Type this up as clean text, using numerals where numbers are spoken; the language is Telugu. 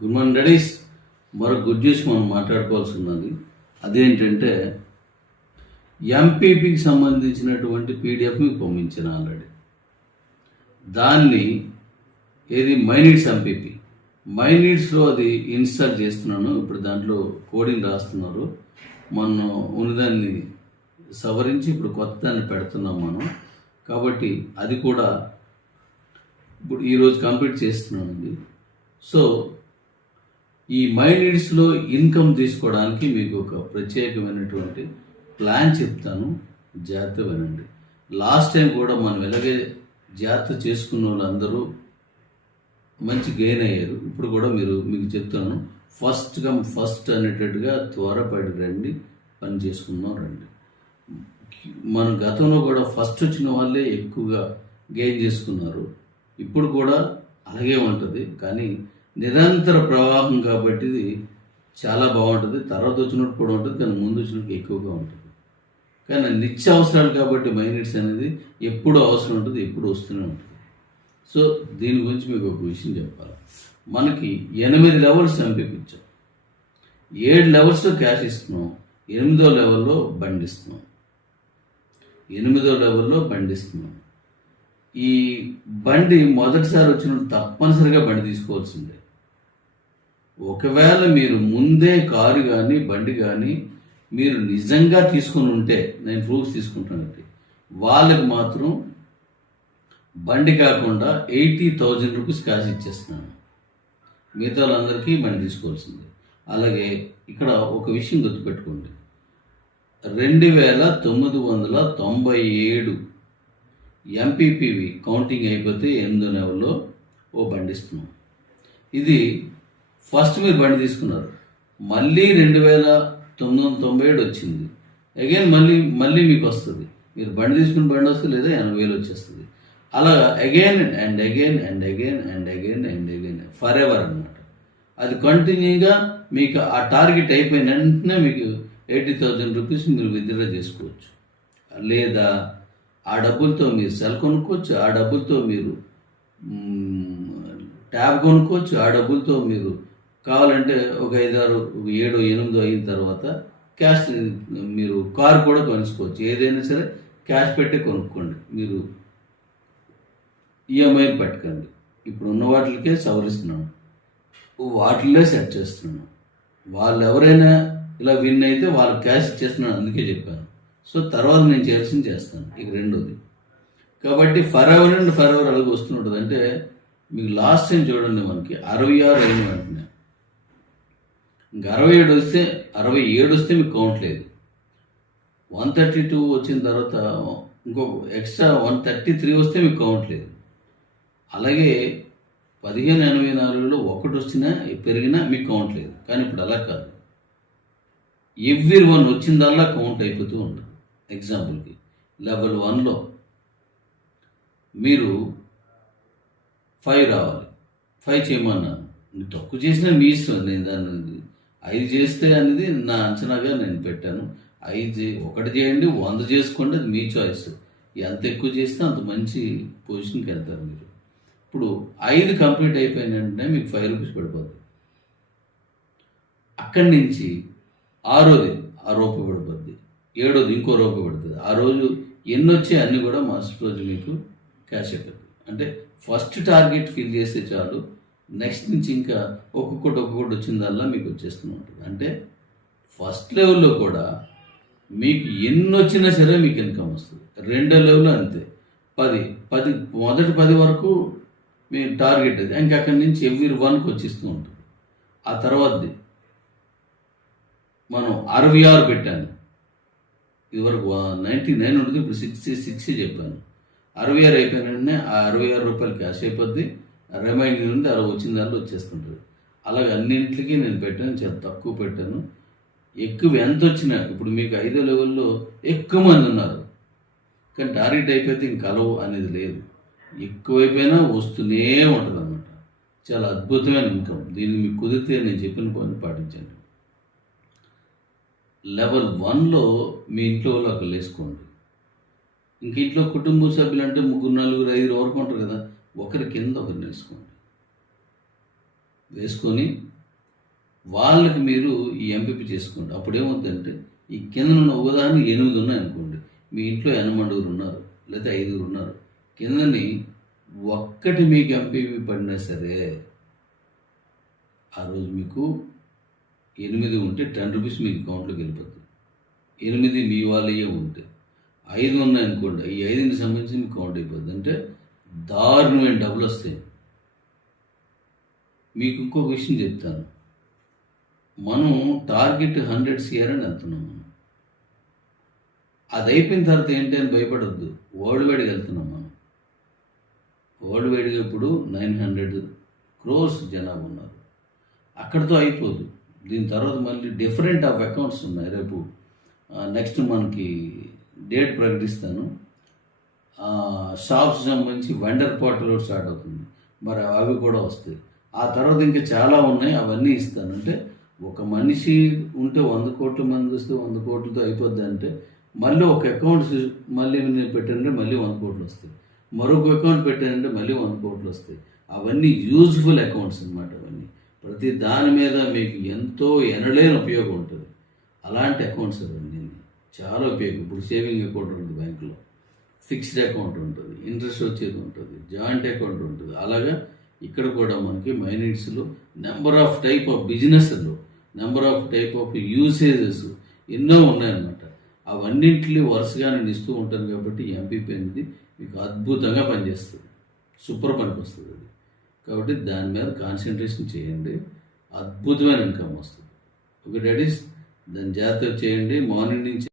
Good morning daddy's. మరో గుడ్ న్యూస్ మనం మాట్లాడుకోవాల్సి ఉన్నది. అదేంటంటే ఎంపీపీకి సంబంధించినటువంటి పీడిఎఫ్ మీకు పంపించాను ఆల్రెడీ. దాన్ని మైనిట్స్ ఎంపీపీ మైనిట్స్లో అది ఇన్స్టాల్ చేస్తున్నాను. ఇప్పుడు దాంట్లో కోడింగ్ రాస్తున్నారు. మనం ఉన్నదాన్ని సవరించి ఇప్పుడు కొత్త దాన్ని పెడుతున్నాం మనం. కాబట్టి అది కూడా ఇప్పుడు ఈరోజు కంప్లీట్ చేస్తున్నానండి. సో ఈ మైనిట్స్లో ఇన్కమ్ తీసుకోవడానికి మీకు ఒక ప్రత్యేకమైనటువంటి ప్లాన్ చెప్తాను, జాగ్రత్త వినండి. లాస్ట్ టైం కూడా మనం ఎలాగే జాగ్రత్త చేసుకున్న వాళ్ళందరూ మంచి గెయిన్ అయ్యారు. ఇప్పుడు కూడా మీకు చెప్తాను, ఫస్ట్ కమ్ ఫస్ట్ అనేటట్టుగా త్వరపడి రండి, పని చేసుకుందాం రండి. మన గతంలో కూడా ఫస్ట్ వచ్చిన వాళ్ళే ఎక్కువగా గెయిన్ చేసుకున్నారు. ఇప్పుడు కూడా అలాగే ఉంటుంది, కానీ నిరంతర ప్రవాహం కాబట్టి ఇది చాలా బాగుంటుంది. తర్వాత వచ్చినప్పుడు కూడా ఉంటుంది, కానీ ముందు వచ్చినప్పుడు ఎక్కువగా ఉంటుంది. కానీ నిత్య అవసరాలు కాబట్టి మైనిట్స్ అనేది ఎప్పుడు అవసరం ఉంటుంది, ఎప్పుడు వస్తూనే ఉంటుంది. సో దీని గురించి మీకు ఒక విషయం చెప్పాలి. మనకి 8 లెవెల్స్ పంపించాం, 7 లెవెల్స్లో క్యాష్ ఇస్తున్నాం, 8వ లెవెల్లో బండిస్తున్నాం. 8వ లెవెల్లో బండిస్తున్నాం. ఈ బండి మొదటిసారి వచ్చినప్పుడు తప్పనిసరిగా బండి తీసుకోవాల్సిందే. ఒకవేళ మీరు ముందే కారు కానీ బండి కానీ మీరు నిజంగా తీసుకొని ఉంటే, నేను ప్రూఫ్స్ తీసుకుంటానండి, వాళ్ళకి మాత్రం బండి కాకుండా 80,000 రూపీస్ క్యాష్ ఇచ్చేస్తున్నాను. మిగతా వాళ్ళందరికీ బండి తీసుకోవాల్సిందే. అలాగే ఇక్కడ ఒక విషయం గుర్తుపెట్టుకోండి, 2997 ఎంపీపీవి కౌంటింగ్ అయిపోతే 8వ లెవెల్లో ఓ బండి ఇస్తున్నాం. ఇది ఫస్ట్ మీరు బండి తీసుకున్నారు, మళ్ళీ 2997 వచ్చింది. అగైన్ మళ్ళీ మీకు వస్తుంది. మీరు బండి తీసుకుని బండి వస్తుంది, లేదా 80,000 వచ్చేస్తుంది. అలా again and again and again and again and again for ever అన్నమాట. అది కంటిన్యూగా మీకు ఆ టార్గెట్ అయిపోయిన వెంటనే మీకు 80,000 రూపీస్ మీరు విత్డ్రా చేసుకోవచ్చు. లేదా ఆ డబ్బులతో మీరు సెల్ కొనుక్కోవచ్చు, ఆ డబ్బులతో మీరు ట్యాబ్ కొనుక్కోవచ్చు, ఆ డబ్బులతో మీరు కావాలంటే ఒక 5, 6, 7, 8 అయిన తర్వాత క్యాష్ మీరు కారు కూడా కొనుక్కోవచ్చు. ఏదైనా సరే క్యాష్ పెట్టి కొనుక్కోండి, మీరు ఈఎంఐలు పెట్టకండి. ఇప్పుడు ఉన్న వాటికే సవరిస్తున్నాను, వాటిల్లో సెట్ చేస్తున్నాను. వాళ్ళు ఎవరైనా ఇలా విన్ అయితే వాళ్ళకి క్యాష్ ఇచ్చేస్తున్నాను, అందుకే చెప్పాను. సో తర్వాత నేను చేయాల్సింది చేస్తాను. ఇక రెండోది కాబట్టి for ever and for ever అలాగే వస్తుంటుంది. అంటే మీకు లాస్ట్ టైం చూడండి, మనకి 66 అయిన వెంటనే ఇంకా 67 వస్తే మీకు కౌంట్ లేదు. 132 వచ్చిన తర్వాత ఇంకొక ఎక్స్ట్రా 133 వస్తే మీకు కౌంట్ లేదు. అలాగే 1584లో 1 వచ్చినా పెరిగినా మీకు కౌంట్ లేదు. కానీ ఇప్పుడు అలా కాదు, ఎవ్రీ 1 వచ్చిందల్లా కౌంట్ అయిపోతూ ఉంటుంది. ఎగ్జాంపుల్కి లెవెల్ 1లో మీరు 5 రావాలి, 5 చేయమన్నాను. మీరు తక్కువ చేసినా మీ ఇష్టం. నేను దాన్ని 5 చేస్తే అనేది నా అంచనాగా నేను పెట్టాను. 1 చేయండి, 100 చేసుకోండి, అది మీ చాయిస్. ఎంత ఎక్కువ చేస్తే అంత మంచి పొజిషన్కి వెళ్తారు మీరు. ఇప్పుడు 5 కంప్లీట్ అయిపోయిన వెంటనే మీకు 5 రూపీస్ పడిపోతుంది. అక్కడి నుంచి 6వది ఆ రూపాయి పడిపోద్ది, 7వది ఇంకో రూపాయి పడుతుంది. ఆ రోజు ఎన్ని వచ్చాయి అన్నీ కూడా మరుసటి రోజు మీకు క్యాష్ అయిపోతుంది. అంటే ఫస్ట్ టార్గెట్ ఫిల్ చేస్తే చాలు, నెక్స్ట్ నుంచి ఇంకా ఒక్కొక్కటి వచ్చిందల్లా మీకు వచ్చేస్తూ ఉంటుంది. అంటే ఫస్ట్ లెవెల్లో కూడా మీకు ఎన్ని వచ్చినా సరే మీకు ఇన్కమ్ వస్తుంది. 2వ లెవెల్లో అంతే, 10 మొదటి 10 వరకు మీ టార్గెట్ అది. ఇంకా అక్కడి నుంచి ఎవ్రీ 1కి వచ్చిస్తూ ఉంటుంది. ఆ తర్వాతది మనం 66 పెట్టాను. ఇదివరకు 99 ఉంటుంది, ఇప్పుడు 66 చెప్పాను. 66 అయిపోయిన వెంటనే ఆ 66 రూపాయలు క్యాష్ అయిపోద్ది. రిమైనింగ్ నుండి 60 వచ్చిన దాంట్లో వచ్చేస్తుంటుంది. అలాగే అన్నింటికి నేను పెట్టాను, చాలా తక్కువ పెట్టాను. ఎక్కువ ఎంత వచ్చినా, ఇప్పుడు మీకు 5వ లెవెల్లో ఎక్కువ మంది ఉన్నారు, కానీ టార్గెట్ అయిపోతే ఇంక కలవు అనేది లేదు. ఎక్కువైపోయినా వస్తూనే ఉంటుంది అన్నమాట. చాలా అద్భుతమైన ఇన్కమ్. దీనికి మీకు కుదిరితే నేను చెప్పిన పని పాటించండి. లెవెల్ 1లో మీ ఇంట్లో వాళ్ళు ఒకరు వేసుకోండి. ఇంక ఇంట్లో కుటుంబ సభ్యులు అంటే 3, 4, 5 వరకు ఉంటారు కదా, ఒకరి కింద ఒకరిని వేసుకోండి. వేసుకొని వాళ్ళకి మీరు ఈ ఎంపిక చేసుకోండి. అప్పుడు ఏమవుతుందంటే ఈ కింద ఉన్న ఉదాహరణ 8 ఉన్నాయనుకోండి, మీ ఇంట్లో 8 ఉన్నారు లేదా 5 ఉన్నారు, కిందని ఒక్కటి మీకు ఎంపీపీ పడినా సరే ఆ రోజు మీకు 8 ఉంటే ₹10 మీకు అకౌంట్లోకి వెళ్ళిపోతుంది. 8 మీ వాళ్ళయే ఉంటే 5 ఉన్నాయనుకోండి, ఈ 5కి సంబంధించి మీకు కౌంట్ అయిపోద్ది. అంటే దారుణమైన డబ్బులు వస్తాయి. మీకు ఇంకొక విషయం చెప్తాను. మనం టార్గెట్ 100 CR అని వెళ్తున్నాం. అది అయిపోయిన తర్వాత ఏంటి అని భయపడొద్దు. వరల్డ్ వైడ్గా వెళ్తున్నాం మనం. వరల్డ్ వైడ్గా ఇప్పుడు 900 crores జనాభా ఉన్నారు. అక్కడితో అయిపోదు. దీని తర్వాత మళ్ళీ డిఫరెంట్ ఆఫ్ అకౌంట్స్ ఉన్నాయి. రేపు నెక్స్ట్ మనకి డేట్ ప్రకటిస్తాను. షాప్స్ సంబంధించి వెండర్ పోర్టల్ కూడా స్టార్ట్ అవుతుంది. మరి అవి కూడా వస్తాయి. ఆ తర్వాత ఇంకా చాలా ఉన్నాయి, అవన్నీ ఇస్తాను. అంటే ఒక మనిషి ఉంటే 100 కోట్ల మంది వస్తే 100 కోట్లతో అయిపోద్ది. అంటే మళ్ళీ ఒక అకౌంట్స్ మళ్ళీ నేను పెట్టానంటే మళ్ళీ 100 కోట్లు వస్తాయి. మరొక అకౌంట్ పెట్టానంటే మళ్ళీ 100 కోట్లు వస్తాయి. అవన్నీ యూజ్ఫుల్ అకౌంట్స్ అన్నమాట. అవన్నీ ప్రతి దాని మీద మీకు ఎంతో ఎనలేని ఉపయోగం ఉంటుంది. అలాంటి అకౌంట్స్ అవన్నీ చాలా ఉపయోగం. ఇప్పుడు సేవింగ్ అకౌంట్ ఉంటుంది బ్యాంకులో, ఫిక్స్డ్ అకౌంట్ ఉంటుంది, ఇంట్రెస్ట్ వచ్చేది ఉంటుంది, జాయింట్ అకౌంట్ ఉంటుంది. అలాగా ఇక్కడ కూడా మనకి మైనిట్స్లో నెంబర్ ఆఫ్ టైప్ ఆఫ్ బిజినెస్లో, number of type of usages ఎన్నో ఉన్నాయన్నమాట. అవన్నింటినీ వరుసగా నేను ఇస్తూ ఉంటాను కాబట్టి ఎంపీపీ అనేది మీకు అద్భుతంగా పనిచేస్తుంది, సూపర్ పనికి వస్తుంది అది. కాబట్టి దాని మీద కాన్సన్ట్రేషన్ చేయండి, అద్భుతమైన ఇన్కమ్ వస్తుంది. ఓకే డాడీస్, దాన్ని జాగ్రత్తగా చేయండి. మార్నింగ్ నుంచి